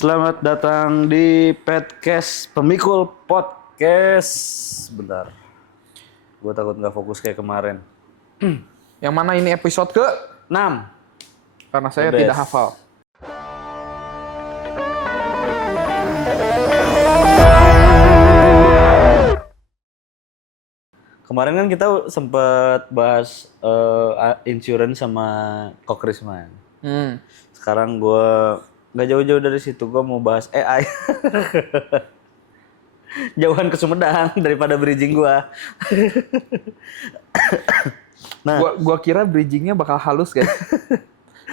Selamat datang di podcast Pemikul Podcast. Bentar, gue takut nggak fokus kayak kemarin. Yang mana ini episode ke? 6. Karena saya The tidak best. hafal. Kemarin kan kita sempet bahas insurance sama Kokrisman. Sekarang gue nggak jauh-jauh dari situ, gue mau bahas AI. Jauhan ke Sumedang daripada bridging gue. Nah, Gua kira bridgingnya bakal halus guys.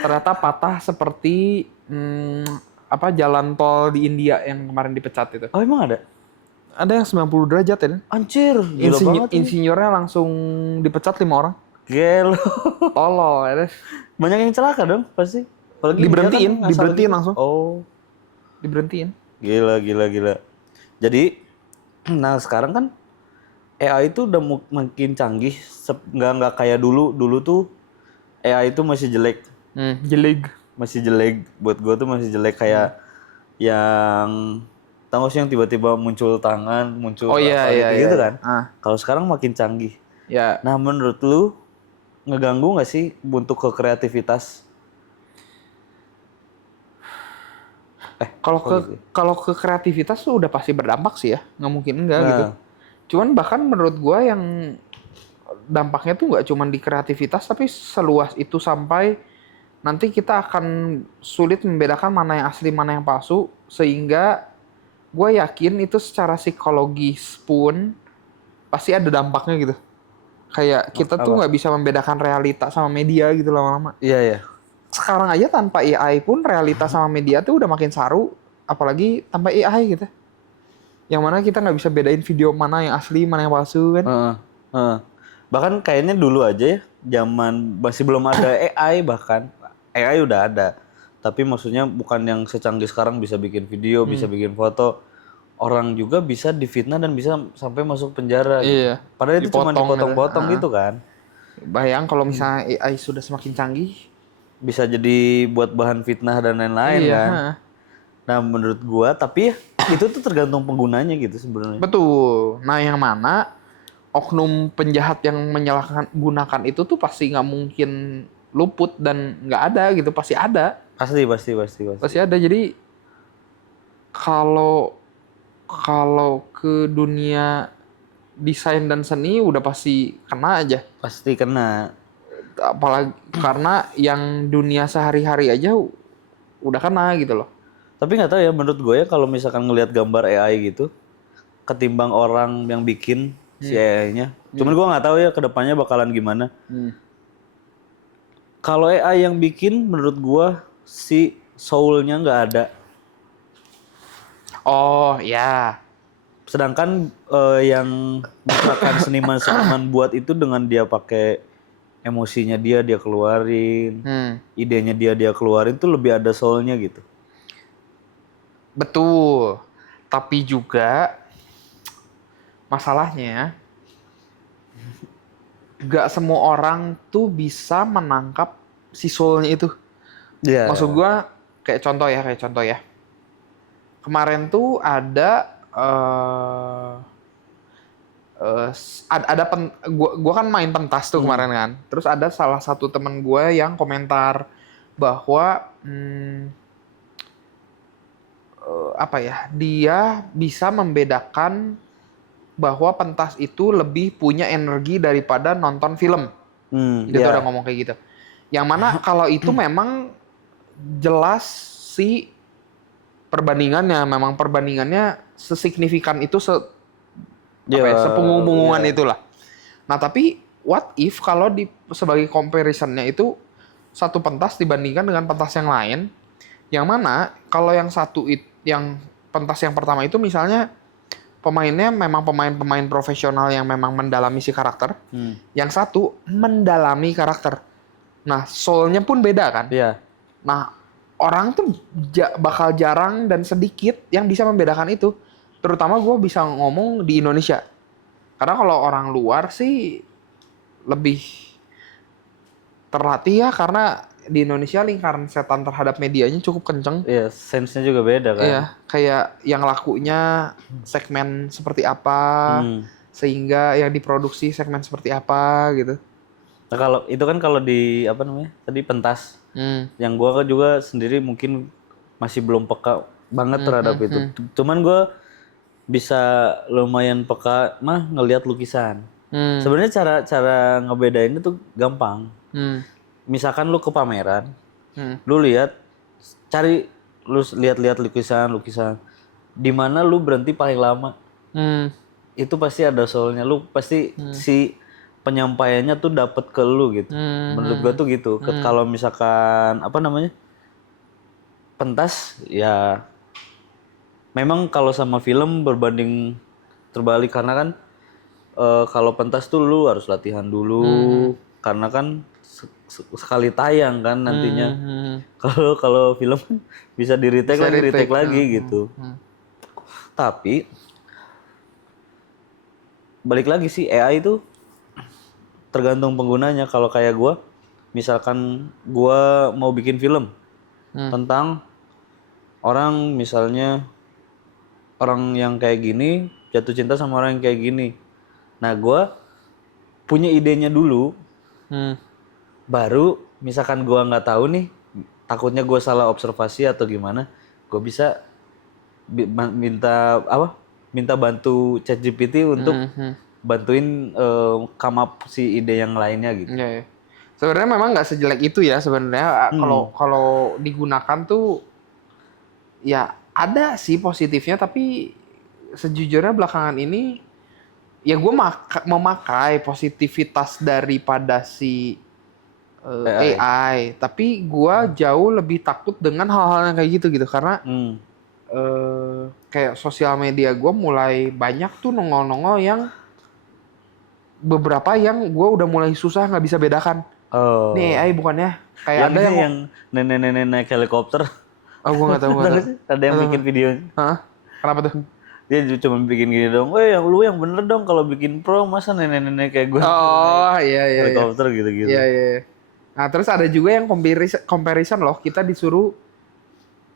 Ternyata patah seperti jalan tol di India yang kemarin dipecat itu. oh emang ada? Ada yang 90 derajat ya. Anjir, gila banget. Ini. Insinyurnya langsung dipecat 5 orang. Gelo. Tolol ya. Banyak yang celaka dong pasti. Apalagi Diberhentiin, dia kan ngasal diberhentiin gitu. langsung. Oh, Diberhentiin. gila. Jadi, nah sekarang kan AI itu udah makin canggih. Nggak kayak dulu. Dulu tuh AI itu masih jelek. Jelig. Masih jelek. Buat gue tuh masih jelek kayak yang tahu nggak sih yang tiba-tiba muncul tangan, muncul Oh iya, gitu, iya, gitu iya. kan. Kalau sekarang makin canggih. Ya, Nah menurut lu ngeganggu nggak sih untuk ke kreativitas? kalau ke kreativitas tuh udah pasti berdampak sih ya. Nggak mungkin enggak Nah. gitu. Cuman bahkan menurut gua yang dampaknya tuh nggak cuma di kreativitas tapi seluas itu sampai nanti kita akan sulit membedakan mana yang asli mana yang palsu, sehingga gue yakin itu secara psikologis pun pasti ada dampaknya gitu. Kayak kita tuh nggak bisa membedakan realita sama media gitu lama-lama. Iya. Sekarang aja tanpa AI pun realita sama media tuh udah makin saru, apalagi tanpa AI gitu. Yang mana kita nggak bisa bedain video mana yang asli mana yang palsu kan. Heeh. Bahkan kayaknya dulu aja ya, zaman masih belum ada AI, bahkan AI udah ada. Tapi maksudnya bukan yang secanggih sekarang bisa bikin video, bisa bikin foto. Orang juga bisa difitnah dan bisa sampai masuk penjara gitu. Iya. Padahal itu cuma Dipotong dipotong-potong gitu kan. Bayang kalau misalnya AI sudah semakin canggih. Bisa jadi buat bahan fitnah dan lain-lain Iya. kan. Nah menurut gua, tapi ya, itu tuh tergantung penggunanya gitu sebenarnya. Betul. Nah yang mana oknum penjahat yang gunakan itu tuh pasti nggak mungkin luput dan nggak ada gitu, pasti ada. Pasti ada. Jadi kalau ke dunia desain dan seni udah pasti kena aja. Pasti kena. Apalagi karena yang dunia sehari-hari aja udah kena gitu loh. Tapi nggak tahu ya, menurut gue ya kalau misalkan ngelihat gambar AI gitu, ketimbang orang yang bikin si AI-nya. Cuman gue nggak tahu ya kedepannya bakalan gimana. Kalau AI yang bikin, menurut gue si soul-nya nggak ada. Oh ya. Sedangkan yang misalkan seniman-seniman buat itu dengan dia pakai emosinya dia keluarin, idenya dia keluarin tuh lebih ada soul-nya gitu. Betul. Tapi juga masalahnya gak semua orang tuh bisa menangkap si soul-nya itu. Iya. Maksud gua kayak contoh ya. Kemarin tuh ada gua kan main pentas tuh kemarin kan. Terus ada salah satu temen gua yang komentar bahwa dia bisa membedakan bahwa pentas itu lebih punya energi daripada nonton film. Dia tuh udah ngomong kayak gitu. Yang mana kalau itu memang jelas si perbandingannya sesignifikan itu sepunggung-punggungan itulah. Nah, tapi what if kalau sebagai comparisonnya itu satu pentas dibandingkan dengan pentas yang lain, yang mana kalau yang yang pentas yang pertama itu misalnya pemainnya memang pemain-pemain profesional yang memang mendalami si karakter. Yang satu mendalami karakter. Nah, soul-nya pun beda kan? Iya. Nah, orang tuh bakal jarang dan sedikit yang bisa membedakan itu. Terutama gue bisa ngomong di Indonesia. Karena kalau orang luar sih lebih terlatih ya, karena di Indonesia lingkaran setan terhadap medianya cukup kenceng. Iya, sense-nya juga beda kan. Iya, kayak yang lakunya segmen seperti apa, sehingga yang diproduksi segmen seperti apa gitu. Nah kalau itu kan kalau di apa namanya tadi pentas, yang gua kan juga sendiri mungkin masih belum peka banget terhadap itu. Cuman gua bisa lumayan peka mah ngelihat lukisan. Sebenarnya cara ngebedainnya tuh gampang. Misalkan lu ke pameran, lu lihat lukisan, di mana lu berhenti paling lama. Itu pasti ada soalnya, lu pasti si penyampaiannya tuh dapet ke lu gitu. Menurut gua tuh gitu. Kalau misalkan apa namanya pentas ya memang kalau sama film berbanding terbalik karena kan kalau pentas tuh lu harus latihan dulu karena kan sekali tayang kan nantinya. Kalau film kan bisa di retake lagi gitu. Tapi balik lagi sih AI itu tergantung penggunanya. Kalau kayak gua, misalkan gua mau bikin film tentang orang misalnya orang yang kayak gini jatuh cinta sama orang yang kayak gini. Nah, gua punya idenya dulu. Baru misalkan gua nggak tahu nih, takutnya gua salah observasi atau gimana, gua bisa minta bantu ChatGPT untuk bantuin come up si ide yang lainnya gitu. Iya, ya. Sebenarnya memang nggak sejelek itu ya sebenarnya. Kalau digunakan tuh ya ada sih positifnya, tapi sejujurnya belakangan ini ya gue memakai positivitas daripada si AI. Tapi gue jauh lebih takut dengan hal-hal yang kayak gitu karena kayak sosial media gue mulai banyak tuh nongol-nongol yang beberapa yang gue udah mulai susah nggak bisa bedakan. Nih AI bukannya kayak ada yang nenek-nenek naik helikopter. Oh, gue nggak tahu. Ada yang bikin video. Hah? Kenapa tuh? Dia cuma bikin gini dong. Lu yang bener dong kalau bikin pro masa nenek-nenek kayak gue. Oh iya. Helikopter gitu-gitu. Iya. Nah terus ada juga yang comparison loh. Kita disuruh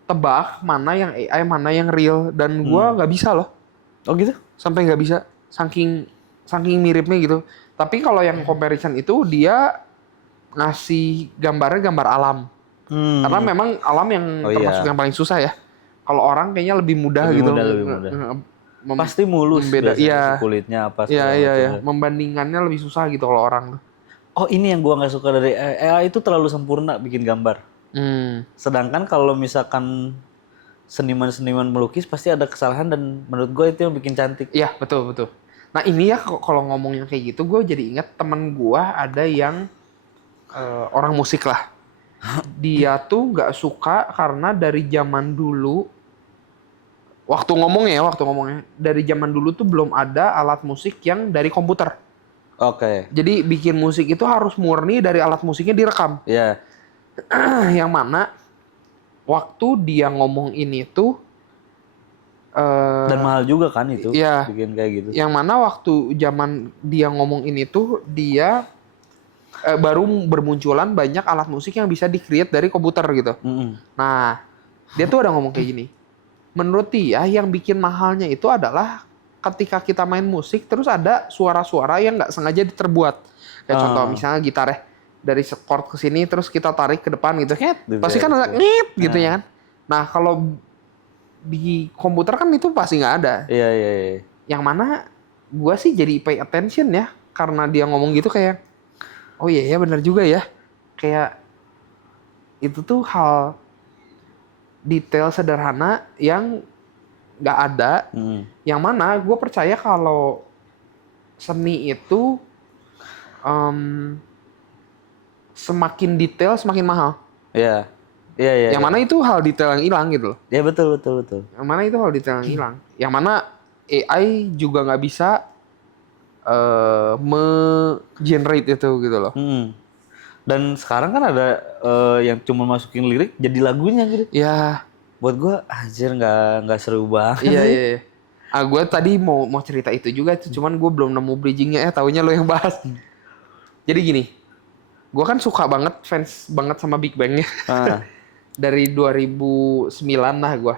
tebak mana yang AI, mana yang real, dan gue nggak bisa loh. Oh gitu? Sampai nggak bisa. Saking miripnya gitu. Tapi kalau yang comparison itu dia ngasih gambarnya gambar alam. Karena memang alam yang termasuk yang paling susah ya. Kalau orang kayaknya lebih mudah gitu. Lebih mudah. Pasti mulus biasanya kulitnya apa. Iya. Membandingannya lebih susah gitu kalau orang. Oh ini yang gua nggak suka dari AI itu terlalu sempurna bikin gambar. Sedangkan kalau misalkan seniman-seniman melukis pasti ada kesalahan dan menurut gue itu yang bikin cantik. Iya betul. Nah ini ya kalau ngomongin kayak gitu gue jadi ingat temen gue ada yang orang musik lah. Dia tuh nggak suka karena dari zaman dulu waktu ngomongnya dari zaman dulu tuh belum ada alat musik yang dari komputer. Oke. Jadi bikin musik itu harus murni dari alat musiknya direkam. Iya. Yang mana waktu dia ngomong ini tuh dan mahal juga kan itu bikin kayak gitu. Yang mana waktu zaman dia ngomong ini tuh dia baru bermunculan banyak alat musik yang bisa di-create dari komputer gitu. Nah, dia tuh ada ngomong kayak gini. Menurut dia yang bikin mahalnya itu adalah ketika kita main musik terus ada suara-suara yang nggak sengaja terbuat. Kayak contoh misalnya gitar ya, dari chord ke sini terus kita tarik ke depan gitu. Pasti kan ada ngit gitu ya kan. Nah, kalau di komputer kan itu pasti nggak ada. Iya. Yang mana gue sih jadi pay attention ya. Karena dia ngomong gitu kayak, oh iya benar juga ya. Kayak itu tuh hal detail sederhana yang nggak ada. Yang mana gue percaya kalau seni itu semakin detail semakin mahal. Iya. Yang mana itu hal detail yang hilang gitu loh. Iya betul. Yang mana itu hal detail yang hilang. Yang mana AI juga nggak bisa me-generate itu gitu loh. Dan sekarang kan ada yang cuma masukin lirik jadi lagunya gitu. Iya. Buat gue anjir nggak seru banget. Iya. Gue tadi mau cerita itu juga, cuman gue belum nemu bridgingnya. Taunya lo yang bahas. Jadi gini, Gue kan suka banget, fans banget sama Big Bang-nya. Ah, Dari 2009 lah gue.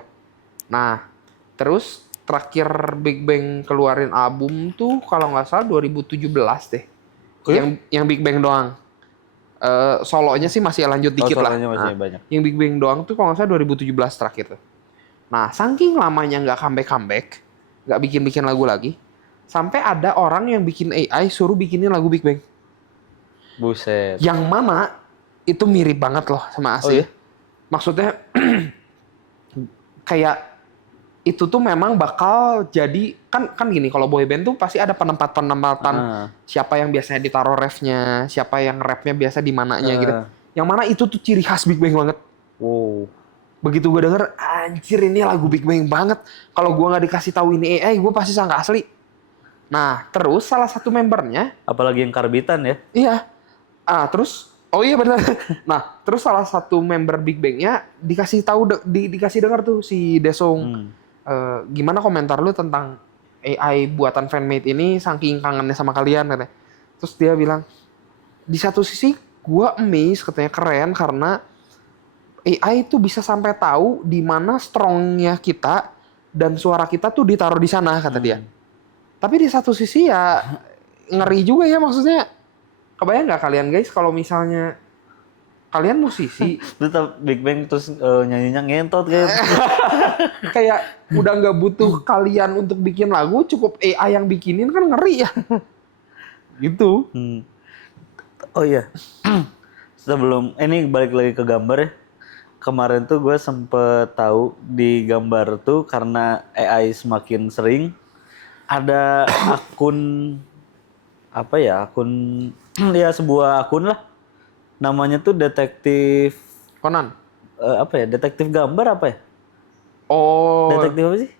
Nah, terus terakhir Big Bang keluarin album tuh kalau nggak salah 2017 deh. Oh ya? Yang Big Bang doang. Solonya sih masih lanjut dikit lah. solonya masih Nah, banyak. yang Big Bang doang tuh kalau nggak salah 2017 terakhir tuh. Nah, saking lamanya nggak comeback, nggak bikin-bikin lagu lagi, sampai ada orang yang bikin AI suruh bikinin lagu Big Bang. Buset. Yang mana itu mirip banget loh sama Oh asli. ya? Maksudnya kayak itu tuh memang bakal jadi kan gini, kalau boy band tuh pasti ada penempatan Ah, siapa yang biasanya ditaruh refnya, siapa yang rapnya biasa di mananya gitu. ah. Yang mana itu tuh ciri khas Big Bang banget. Wow. Begitu gue denger, anjir ini lagu Big Bang banget. Kalau gue nggak dikasih tahu ini AI, gue pasti sangka asli. Nah, terus salah satu membernya, Apalagi yang karbitan ya. iya. Oh iya benar. Nah, terus salah satu member Big Bang-nya dikasih tahu dikasih dengar tuh si Desung. Hmm. Gimana komentar lu tentang AI buatan fanmade ini saking kangennya sama kalian katanya. Terus dia bilang, di satu sisi gua amazed katanya keren karena AI itu bisa sampai tahu di mana strongnya kita dan suara kita tuh ditaruh di sana kata dia. Tapi di satu sisi ya ngeri juga ya, maksudnya kebayang nggak kalian guys kalau misalnya kalian musisi Terus Big Bang terus nyanyinya ngentot kayak. kayak udah nggak butuh kalian untuk bikin lagu, cukup AI yang bikinin kan ngeri ya. Gitu. Hmm. Oh iya. Sebelum ini balik lagi ke gambar ya. Kemarin tuh gue sempet tahu di gambar tuh karena AI semakin sering ada akun apa ya, akun ya sebuah akun lah. Namanya tuh detektif Conan. apa ya? Detektif gambar apa ya? Oh, Detektif apa sih?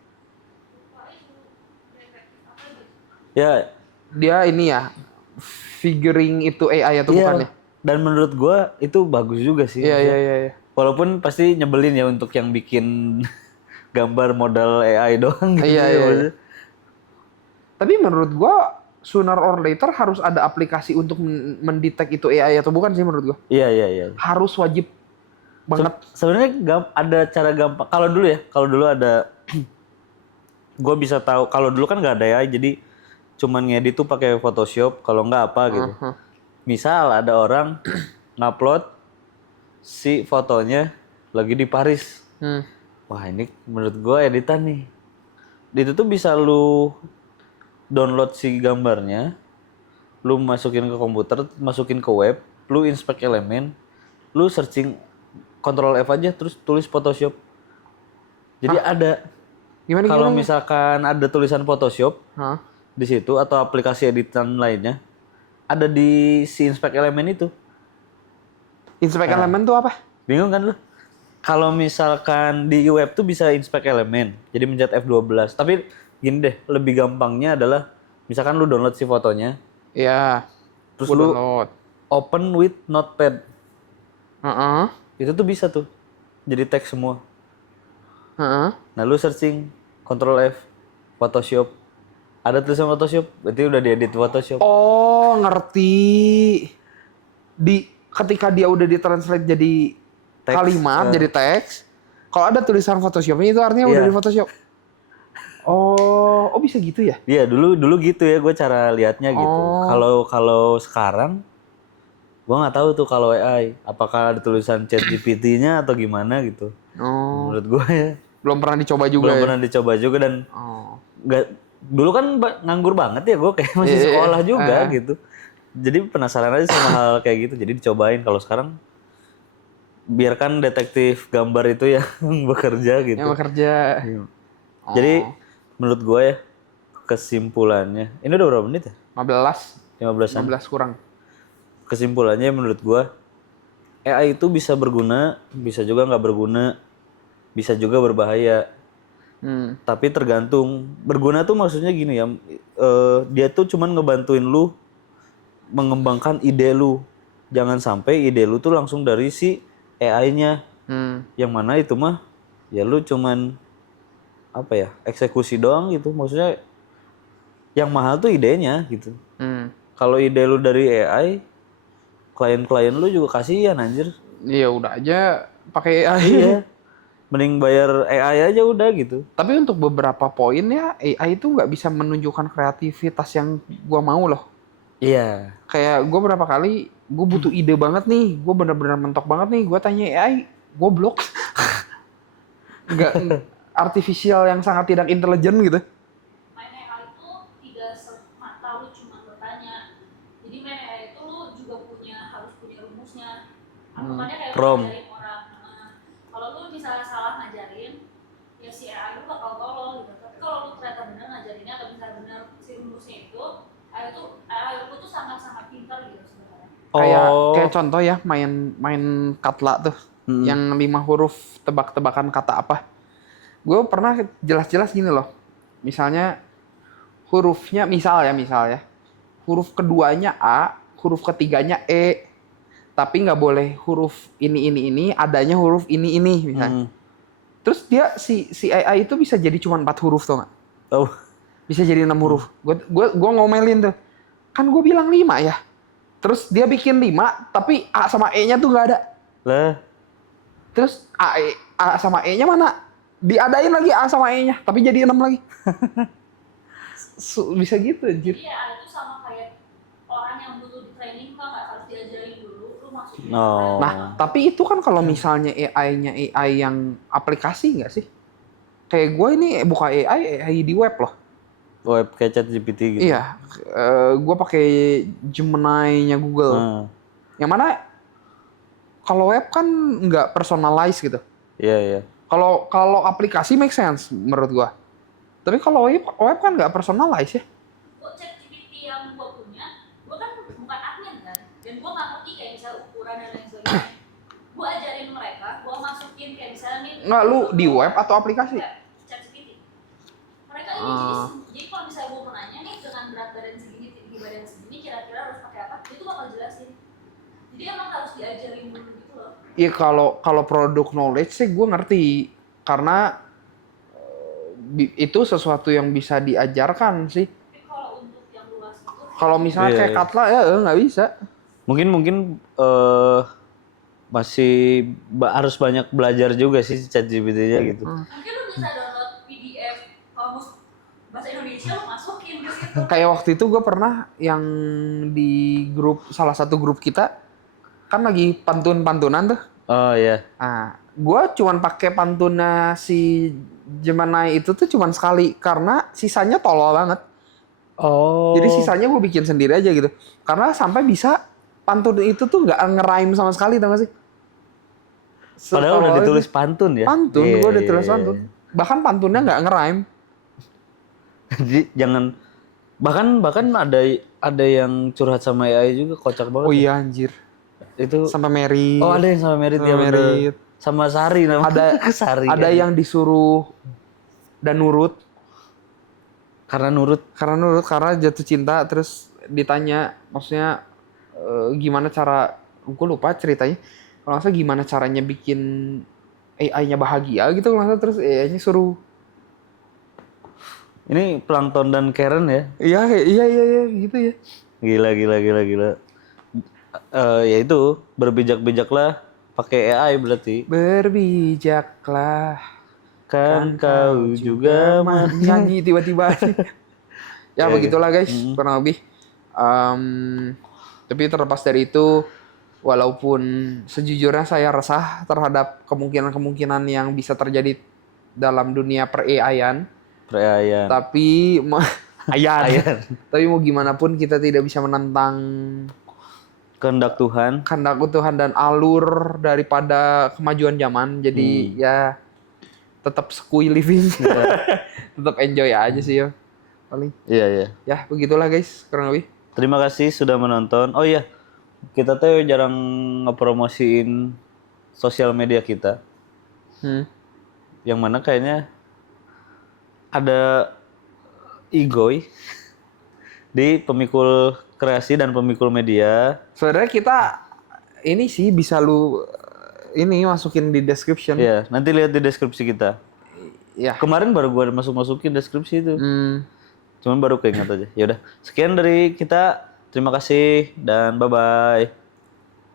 Ya, dia ini ya figuring itu AI atau iya. bukan ya? Dan menurut gua itu bagus juga sih. Iya iya iya. Iya. Walaupun pasti nyebelin ya untuk yang bikin gambar modal AI doang gitu. Iya, ya, iya, maksudnya. Tapi menurut gua sooner or later harus ada aplikasi untuk mendetek itu AI atau bukan sih menurut gua. Iya, iya, iya. Harus wajib banget. Sebenarnya ada cara gampang. Kalau dulu ada gua bisa tahu. Kalau dulu kan nggak ada AI, jadi cuman ngedit tuh pakai Photoshop. Kalau nggak apa gitu. Uh-huh. Misal ada orang ngupload si fotonya lagi di Paris. Hmm. Wah ini menurut gue editan nih. Itu tuh bisa lu download si gambarnya, lu masukin ke komputer, masukin ke web, lu inspect elemen, lu searching Ctrl F aja terus tulis Photoshop. Jadi ada. Gimana Kalau gimana? misalkan ada tulisan Photoshop Hah? di situ atau aplikasi editan lainnya, ada di si inspect elemen itu. Inspect elemen tuh apa? Bingung kan lu? Kalau misalkan di web tuh bisa inspect elemen, jadi mencet F12. Tapi gini deh, lebih gampangnya adalah misalkan lu download si fotonya, Iya. terus Gua lu download. open with notepad. Heeh. Itu tuh bisa tuh. Jadi teks semua. Heeh. Nah, lu searching Ctrl F Photoshop. Ada tulisan Photoshop, berarti udah diedit Photoshop. Oh, ngerti. Ketika dia udah ditranslate jadi Teks, kalimat, jadi teks. Kalau ada tulisan Photoshopnya itu artinya udah Iya. di Photoshop. Oh bisa gitu ya? Iya, dulu gitu ya gue cara liatnya gitu. Oh. Kalau sekarang gue nggak tahu tuh kalau AI apakah ada tulisan ChatGPT-nya atau gimana gitu. Oh, Menurut gue ya belum pernah dicoba juga belum ya? pernah dicoba juga dan Oh. nggak dulu kan nganggur banget ya gue kayak masih Iya, sekolah juga ah. gitu. Jadi penasaran aja sama hal kayak gitu. Jadi dicobain. Kalau sekarang biarkan detektif gambar itu yang bekerja gitu. Yang bekerja. Iya. Oh. Jadi menurut gue ya kesimpulannya ini udah berapa menit ya? 15, 15-an. 15 kurang. Kesimpulannya menurut gue AI itu bisa berguna, bisa juga nggak berguna, bisa juga berbahaya. Hmm. Tapi tergantung. Berguna tuh maksudnya gini ya, dia tuh cuman ngebantuin lu mengembangkan ide lu. Jangan sampai ide lu tuh langsung dari si AI-nya. Hmm. Yang mana itu mah ya lu cuman apa ya, eksekusi doang gitu. Maksudnya yang mahal tuh idenya gitu. Hmm. Kalau ide lu dari AI klien-klien lu juga kasihan anjir. Iya udah aja pakai AI. Iya. Mending bayar AI aja udah gitu. Tapi untuk beberapa poin ya AI itu nggak bisa menunjukkan kreativitas yang gua mau loh. Iya. Kayak gue berapa kali gue butuh ide banget nih, gue bener-bener mentok banget nih, gue tanya AI, goblok. Nggak artifisial yang sangat tidak intelijen gitu. Main AI itu tidak semata lu cuma bertanya. Jadi main AI itu lu juga harus punya rumusnya. Anggapannya kayak lu Prompt. ngajarin orang. Kalau lu misalnya salah ngajarin, ya si AI lu bakal tolol gitu. Tapi kalau lu ternyata benar ngajarinnya atau misalnya benar si rumusnya itu, AI lu tuh sangat-sangat pintar gitu sebenarnya. Kayak contoh ya main Katla tuh, yang 5 huruf tebak-tebakan kata apa. Gue pernah jelas-jelas gini loh. Misalnya hurufnya misal ya. Huruf keduanya A, huruf ketiganya E. Tapi nggak boleh huruf ini, adanya huruf ini misalnya. Terus dia si AI itu bisa jadi cuma 4 huruf tuh nggak? Oh. Bisa jadi 6 huruf. Gue ngomelin tuh. Kan gue bilang 5 ya. Terus dia bikin 5, tapi A sama E-nya tuh nggak ada. Lah. Terus A sama E-nya mana? Diadain lagi A sama E-nya, tapi jadi 6 lagi. Bisa gitu anjir. Jadi AI itu sama kayak orang yang butuh di training kan nggak harus diajarin dulu, lu masukin. Oh. Nah, tapi itu kan kalau misalnya AI-nya AI yang aplikasi nggak sih? Kayak gue ini buka AI di web loh. Web kayak ChatGPT gitu. Iya, gue pakai Gemini-nya Google. Yang mana kalau web kan nggak personalize gitu. Iya. Kalau aplikasi make sense menurut gua. Tapi kalau web kan nggak personalize ya. Kok ChatGPT yang gua punya, gua kan bukan admin kan, dan gua nggak ngerti kayak misalnya ukuran dan lain sebagainya. Gua ajarin mereka, gua masukin kayak misalnya nih. Nggak, lu di web atau aplikasi? ChatGPT. Mereka ini jadi kalau misalnya gua mau nanya nih dengan berat badan segini, tinggi badan segini, kira-kira harus pakai apa? Itu bakal jelasin. Jadi emang harus diajarin dulu gitu loh. Iya, kalau produk knowledge sih gue ngerti, karena itu sesuatu yang bisa diajarkan sih. Tapi kalau untuk yang luas itu, Kalau misalnya kayak Katla ya nggak bisa. Mungkin masih harus banyak belajar juga sih ChatGPT-nya gitu. mungkin lu bisa download PDF kamus bahasa Indonesia, lu masukin ke situ. Kayak waktu itu gue pernah yang di salah satu grup kita kan lagi pantun-pantunan tuh. Oh iya. Nah, gue cuman pakai pantunnya si Gemini itu tuh cuman sekali karena sisanya tolol banget. Oh. Jadi sisanya gue bikin sendiri aja gitu. Karena sampai bisa pantun itu tuh nggak nge-rhyme sama sekali, tau gak sih? Padahal udah ditulis pantun ya. Pantun, Iya, gue udah iya, tulis iya. pantun. Bahkan pantunnya nggak nge-rhyme. Jadi jangan bahkan ada yang curhat sama AI juga, kocak banget. Oh iya anjir. Itu Sampai Mary. oh ada yang sama Merit ya, bener. Merit. Sama Sari namanya. Ada Sari. Ada kan. yang disuruh dan nurut. Karena nurut. Karena jatuh cinta, terus ditanya maksudnya gimana cara, gue lupa ceritanya. Kalau nggak salah gimana caranya bikin AI-nya bahagia gitu, kalau nggak salah, terus AI-nya suruh. Ini Plankton dan Karen ya. Iya gitu ya. Gila. Ya itu berbijak-bijaklah pakai AI berarti. Berbijaklah Kan kau juga nyanyi tiba-tiba. Ya begitulah guys, kurang lebih. Tapi terlepas dari itu, walaupun sejujurnya saya resah terhadap kemungkinan-kemungkinan yang bisa terjadi dalam dunia per-AI-an. Per-AI-an. Tapi tapi mau gimana pun kita tidak bisa menentang Kehendak Tuhan. Tuhan dan alur daripada kemajuan zaman. Jadi ya tetap sekui living. Tetap enjoy aja sih ya. Paling. Iya. Ya, begitulah guys, kurang lebih. Terima kasih sudah menonton. Oh iya, kita tuh jarang ngepromosiin sosial media kita. Yang mana kayaknya ada Igoy di Pemikul Kreasi dan Pemikul Media. Sebenarnya kita ini sih bisa lu ini masukin di description. Ya, nanti lihat di deskripsi kita. Ya. Kemarin baru gua masukin deskripsi itu. Hmm. Cuman baru keinget aja. Ya udah, sekian dari kita. Terima kasih dan bye-bye.